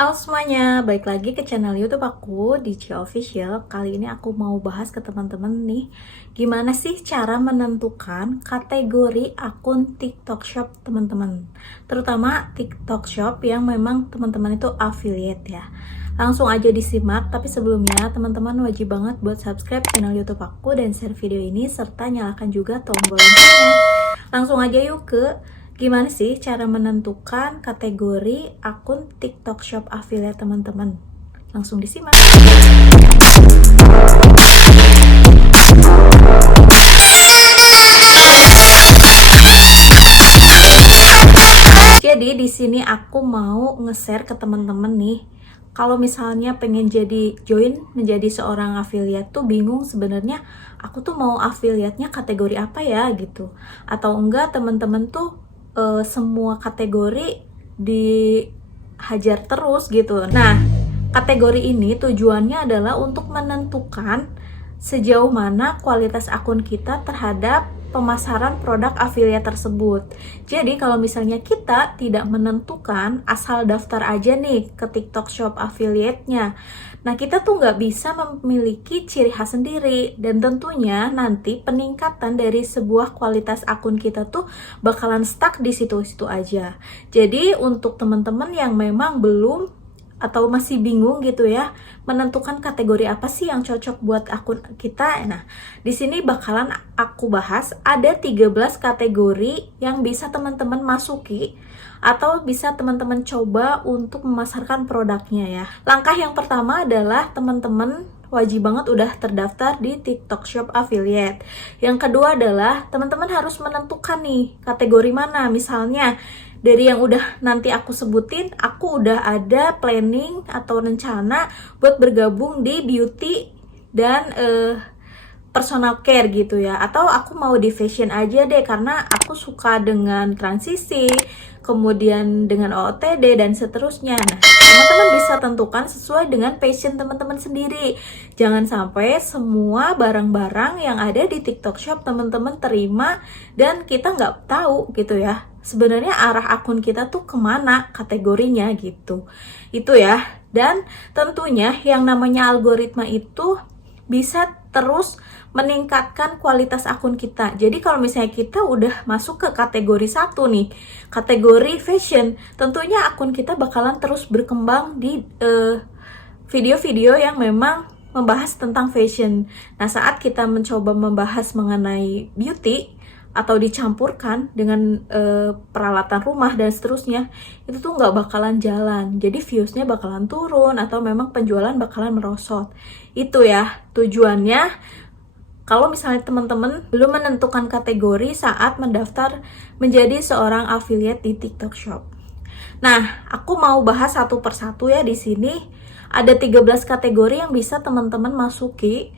Halo semuanya, balik lagi ke channel YouTube aku di Cia Official. Kali ini aku mau bahas ke teman-teman nih, gimana sih cara menentukan kategori akun TikTok Shop teman-teman. Terutama TikTok Shop yang memang teman-teman itu affiliate ya. Langsung aja disimak, tapi sebelumnya teman-teman wajib banget buat subscribe channel YouTube aku dan share video ini serta nyalakan juga tombol loncengnya. Langsung aja yuk ke gimana sih cara menentukan kategori akun TikTok Shop affiliate teman-teman? Langsung disimak. Jadi di sini aku mau nge-share ke teman-teman nih. Kalau misalnya pengen join menjadi seorang affiliate tuh bingung sebenarnya aku tuh mau affiliate-nya kategori apa ya gitu. Atau enggak teman-teman tuh semua kategori dihajar terus gitu. Nah, kategori ini tujuannya adalah untuk menentukan sejauh mana kualitas akun kita terhadap pemasaran produk affiliate tersebut. Jadi kalau misalnya kita tidak menentukan, asal daftar aja nih ke TikTok Shop affiliate-nya. Nah, kita tuh nggak bisa memiliki ciri khas sendiri, dan tentunya nanti peningkatan dari sebuah kualitas akun kita tuh bakalan stuck di situ-situ aja. Jadi untuk teman-teman yang memang belum atau masih bingung gitu ya, menentukan kategori apa sih yang cocok buat akun kita. Nah, di sini bakalan aku bahas ada 13 kategori yang bisa teman-teman masuki atau bisa teman-teman coba untuk memasarkan produknya ya. Langkah yang pertama adalah teman-teman wajib banget udah terdaftar di TikTok Shop Affiliate. Yang kedua adalah teman-teman harus menentukan nih kategori mana. Misalnya dari yang udah nanti aku sebutin, aku udah ada planning atau rencana buat bergabung di beauty dan personal care gitu ya, atau aku mau di fashion aja deh karena aku suka dengan transisi, kemudian dengan OOTD dan seterusnya. Nah, teman-teman bisa tentukan sesuai dengan passion teman-teman sendiri. Jangan sampai semua barang-barang yang ada di TikTok Shop teman-teman terima dan kita nggak tahu gitu ya, sebenarnya arah akun kita tuh kemana kategorinya gitu. Itu ya. Dan tentunya yang namanya algoritma itu bisa terus meningkatkan kualitas akun kita. Jadi kalau misalnya kita udah masuk ke kategori 1 nih, kategori fashion, tentunya akun kita bakalan terus berkembang di video-video yang memang membahas tentang fashion. Nah, saat kita mencoba membahas mengenai beauty atau dicampurkan dengan peralatan rumah dan seterusnya, itu tuh nggak bakalan jalan. Jadi viewsnya bakalan turun atau memang penjualan bakalan merosot. Itu ya tujuannya. Kalau misalnya teman-teman belum menentukan kategori saat mendaftar menjadi seorang affiliate di TikTok Shop. Nah, aku mau bahas satu persatu ya di sini. Ada 13 kategori yang bisa teman-teman masuki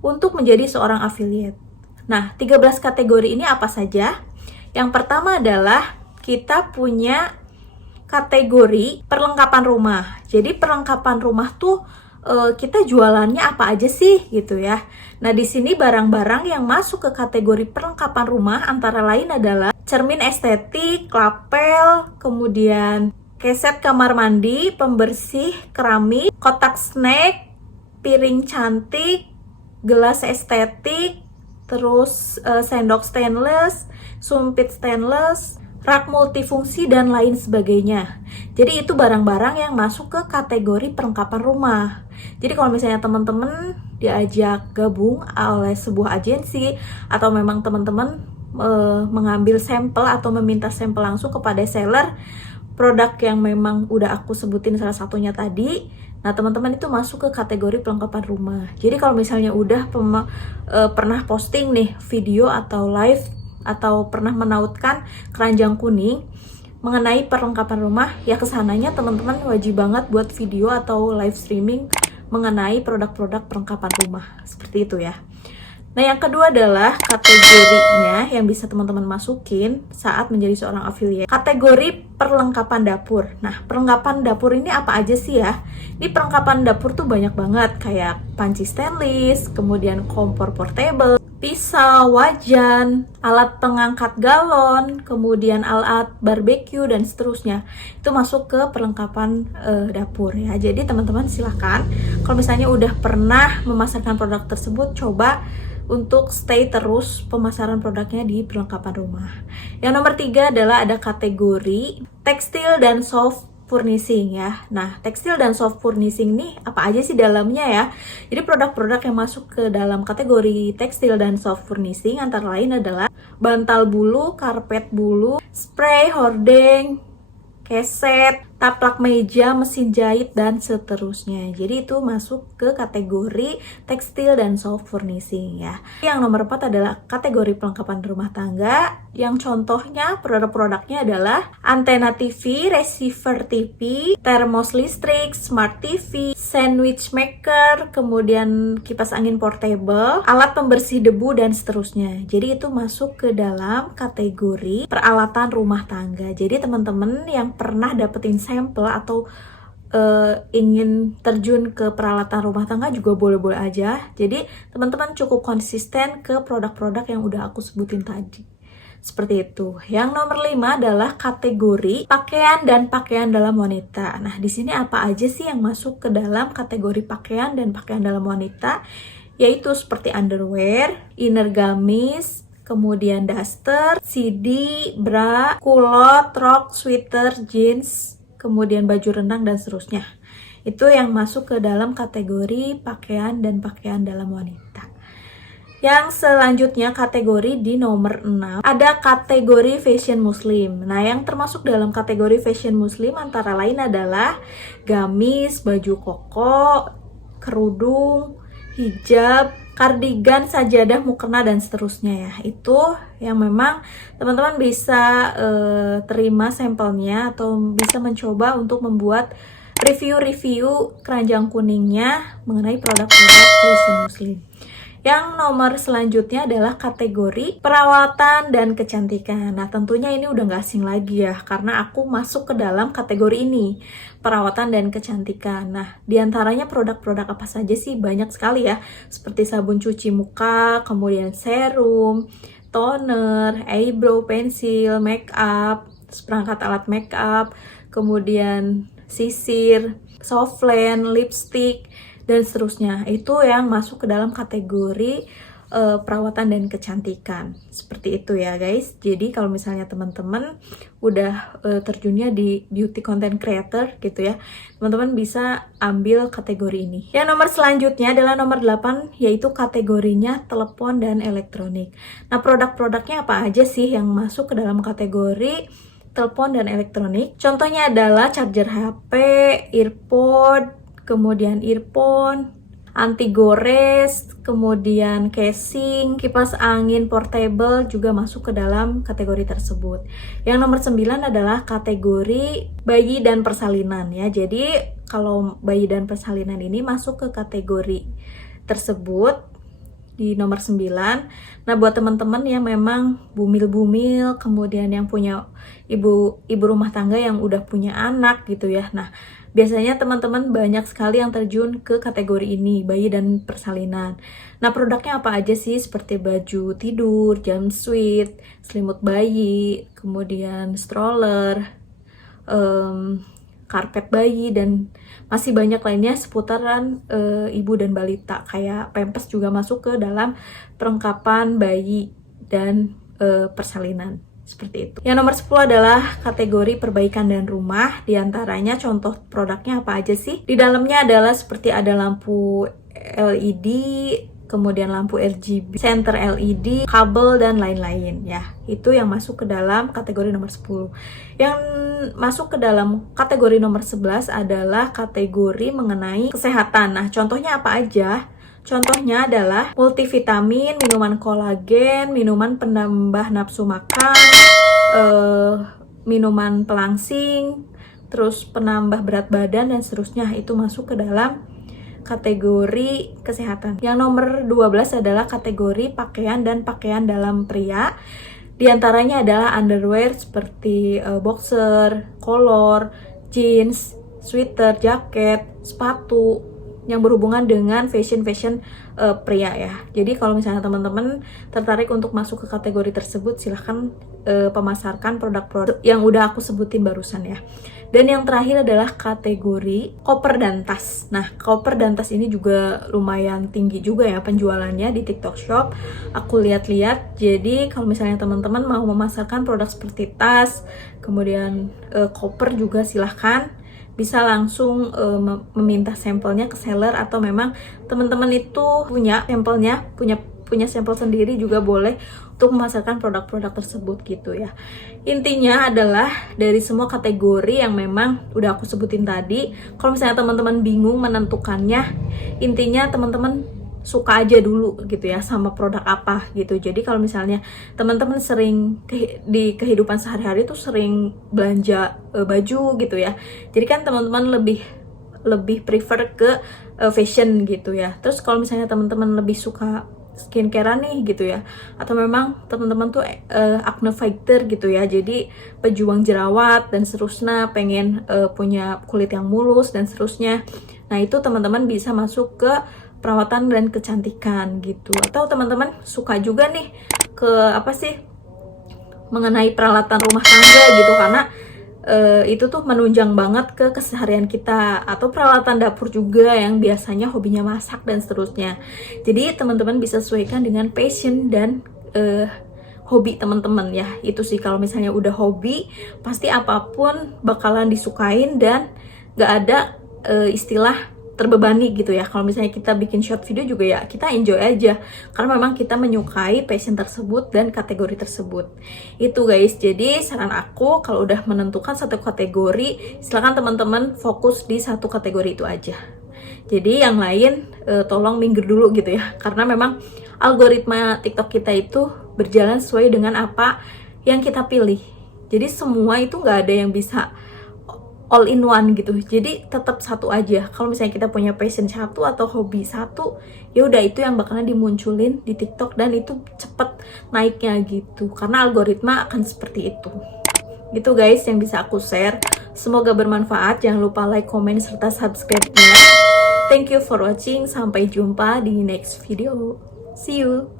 untuk menjadi seorang affiliate. Nah, 13 kategori ini apa saja? Yang pertama adalah kita punya kategori perlengkapan rumah. Jadi perlengkapan rumah tuh kita jualannya apa aja sih gitu ya. Nah, di sini barang-barang yang masuk ke kategori perlengkapan rumah antara lain adalah cermin estetik, lapel, kemudian keset kamar mandi, pembersih keramik, kotak snack, piring cantik, gelas estetik, terus sendok stainless, sumpit stainless, rak multifungsi, dan lain sebagainya. Jadi itu barang-barang yang masuk ke kategori perlengkapan rumah. Jadi kalau misalnya teman-teman diajak gabung oleh sebuah agensi atau memang teman-teman mengambil sampel atau meminta sampel langsung kepada seller produk yang memang udah aku sebutin salah satunya tadi, nah teman-teman itu masuk ke kategori perlengkapan rumah. Jadi kalau misalnya udah pernah posting nih video atau live atau pernah menautkan keranjang kuning mengenai perlengkapan rumah, ya kesananya teman-teman wajib banget buat video atau live streaming mengenai produk-produk perlengkapan rumah seperti itu ya. Nah, yang kedua adalah kategorinya yang bisa teman-teman masukin saat menjadi seorang affiliate. Kategori perlengkapan dapur. Nah, perlengkapan dapur ini apa aja sih ya? Ini perlengkapan dapur tuh banyak banget, kayak panci stainless, kemudian kompor portable, pisau, wajan, alat pengangkat galon, kemudian alat barbeque dan seterusnya. Itu masuk ke perlengkapan dapur ya. Jadi teman-teman silahkan kalau misalnya udah pernah memasarkan produk tersebut, coba untuk stay terus pemasaran produknya di perlengkapan rumah. Yang nomor 3 adalah ada kategori tekstil dan soft furnishing ya. Nah, tekstil dan soft furnishing nih apa aja sih dalamnya ya? Jadi produk-produk yang masuk ke dalam kategori tekstil dan soft furnishing antara lain adalah bantal bulu, karpet bulu, spray, hordeng, keset, taplak meja, mesin jahit, dan seterusnya. Jadi itu masuk ke kategori tekstil dan soft furnishing ya. Yang nomor 4 adalah kategori perlengkapan rumah tangga. Yang contohnya produk-produknya adalah antena TV, receiver TV, termos listrik, smart TV, sandwich maker, kemudian kipas angin portable, alat pembersih debu, dan seterusnya. Jadi itu masuk ke dalam kategori peralatan rumah tangga. Jadi teman-teman yang pernah dapetin sampel atau ingin terjun ke peralatan rumah tangga juga boleh-boleh aja. Jadi teman-teman cukup konsisten ke produk-produk yang udah aku sebutin tadi. Seperti itu. Yang nomor 5 adalah kategori pakaian dan pakaian dalam wanita. Nah, di sini apa aja sih yang masuk ke dalam kategori pakaian dan pakaian dalam wanita? Yaitu seperti underwear, inner gamis, kemudian daster, CD, bra, kulot, rok, sweater, jeans, kemudian baju renang, dan seterusnya. Itu yang masuk ke dalam kategori pakaian dan pakaian dalam wanita. Yang selanjutnya kategori di nomor 6 ada kategori fashion muslim. Nah, yang termasuk dalam kategori fashion muslim antara lain adalah gamis, baju koko, kerudung, hijab, kardigan, sajadah, mukena, dan seterusnya ya. Itu yang memang teman-teman bisa terima sampelnya atau bisa mencoba untuk membuat review-review keranjang kuningnya mengenai produk-produk fashion muslim. Yang nomor selanjutnya adalah kategori perawatan dan kecantikan. Nah, tentunya ini udah gak asing lagi ya, karena aku masuk ke dalam kategori ini, perawatan dan kecantikan. Nah, diantaranya produk-produk apa saja sih? Banyak sekali ya, seperti sabun cuci muka, kemudian serum, toner, eyebrow pensil, make up, seperangkat alat make up, kemudian sisir, soft lens, lipstick, dan seterusnya. Itu yang masuk ke dalam kategori perawatan dan kecantikan. Seperti itu ya guys. Jadi kalau misalnya teman-teman udah terjunnya di beauty content creator gitu ya, teman-teman bisa ambil kategori ini. Yang nomor selanjutnya adalah nomor 8, yaitu kategorinya telepon dan elektronik. Nah, produk-produknya apa aja sih yang masuk ke dalam kategori telepon dan elektronik? Contohnya adalah charger HP, earpod, kemudian earphone, anti gores, kemudian casing, kipas angin portable juga masuk ke dalam kategori tersebut. Yang nomor 9 adalah kategori bayi dan persalinan ya. Jadi kalau bayi dan persalinan ini masuk ke kategori tersebut di nomor 9. Nah, buat teman-teman yang memang bumil-bumil, kemudian yang punya ibu rumah tangga yang udah punya anak gitu ya. Nah, biasanya teman-teman banyak sekali yang terjun ke kategori ini, bayi dan persalinan. Nah, produknya apa aja sih? Seperti baju tidur, jumpsuit, selimut bayi, kemudian stroller, karpet bayi, dan masih banyak lainnya seputaran ibu dan balita. Kayak pampers juga masuk ke dalam perlengkapan bayi dan persalinan. Seperti itu. Yang nomor 10 adalah kategori perbaikan dan rumah. Di antaranya contoh produknya apa aja sih? Di dalamnya adalah seperti ada lampu LED, kemudian lampu RGB, senter LED, kabel, dan lain-lain ya. Itu yang masuk ke dalam kategori nomor 10. Yang masuk ke dalam kategori nomor 11 adalah kategori mengenai kesehatan. Nah, contohnya apa aja? Contohnya adalah multivitamin, minuman kolagen, minuman penambah nafsu makan, minuman pelangsing, terus penambah berat badan, dan seterusnya. Itu masuk ke dalam kategori kesehatan. Yang nomor 12 adalah kategori pakaian dan pakaian dalam pria. Di antaranya adalah underwear seperti boxer, kolor, jeans, sweater, jaket, sepatu yang berhubungan dengan fashion pria ya. Jadi kalau misalnya teman-teman tertarik untuk masuk ke kategori tersebut, silahkan pemasarkan produk-produk yang udah aku sebutin barusan ya. Dan yang terakhir adalah kategori koper dan tas. Nah, koper dan tas ini juga lumayan tinggi juga ya penjualannya di TikTok Shop. Aku lihat-lihat. Jadi kalau misalnya teman-teman mau memasarkan produk seperti tas, kemudian koper juga silahkan. Bisa langsung meminta sampelnya ke seller, atau memang teman-teman itu punya sampelnya, punya sampel sendiri juga boleh untuk memasarkan produk-produk tersebut gitu ya. Intinya adalah dari semua kategori yang memang udah aku sebutin tadi, kalau misalnya teman-teman bingung menentukannya, intinya teman-teman suka aja dulu gitu ya sama produk apa gitu. Jadi kalau misalnya teman-teman sering di kehidupan sehari-hari tuh sering belanja baju gitu ya, jadi kan teman-teman lebih prefer ke fashion gitu ya. Terus kalau misalnya teman-teman lebih suka skincare nih gitu ya, atau memang teman-teman tuh acne fighter gitu ya, jadi pejuang jerawat dan seterusnya, pengen punya kulit yang mulus dan seterusnya, nah itu teman-teman bisa masuk ke perawatan dan kecantikan gitu. Atau teman-teman suka juga nih ke mengenai peralatan rumah tangga gitu, karena itu tuh menunjang banget ke keseharian kita. Atau peralatan dapur juga yang biasanya hobinya masak dan seterusnya. Jadi teman-teman bisa sesuaikan dengan passion dan hobi teman-teman ya. Itu sih, kalau misalnya udah hobi pasti apapun bakalan disukain dan gak ada istilah terbebani gitu ya. Kalau misalnya kita bikin short video juga ya kita enjoy aja, karena memang kita menyukai passion tersebut dan kategori tersebut. Itu guys, jadi saran aku kalau udah menentukan satu kategori, silakan teman-teman fokus di satu kategori itu aja. Jadi yang lain tolong minggir dulu gitu ya, karena memang algoritma TikTok kita itu berjalan sesuai dengan apa yang kita pilih. Jadi semua itu nggak ada yang bisa all in one gitu. Jadi tetap satu aja. Kalau misalnya kita punya passion satu atau hobi satu, ya udah itu yang bakalan dimunculin di TikTok dan itu cepet naiknya gitu. Karena algoritma akan seperti itu. Gitu guys yang bisa aku share. Semoga bermanfaat. Jangan lupa like, comment, serta subscribe-nya. Thank you for watching. Sampai jumpa di next video. See you.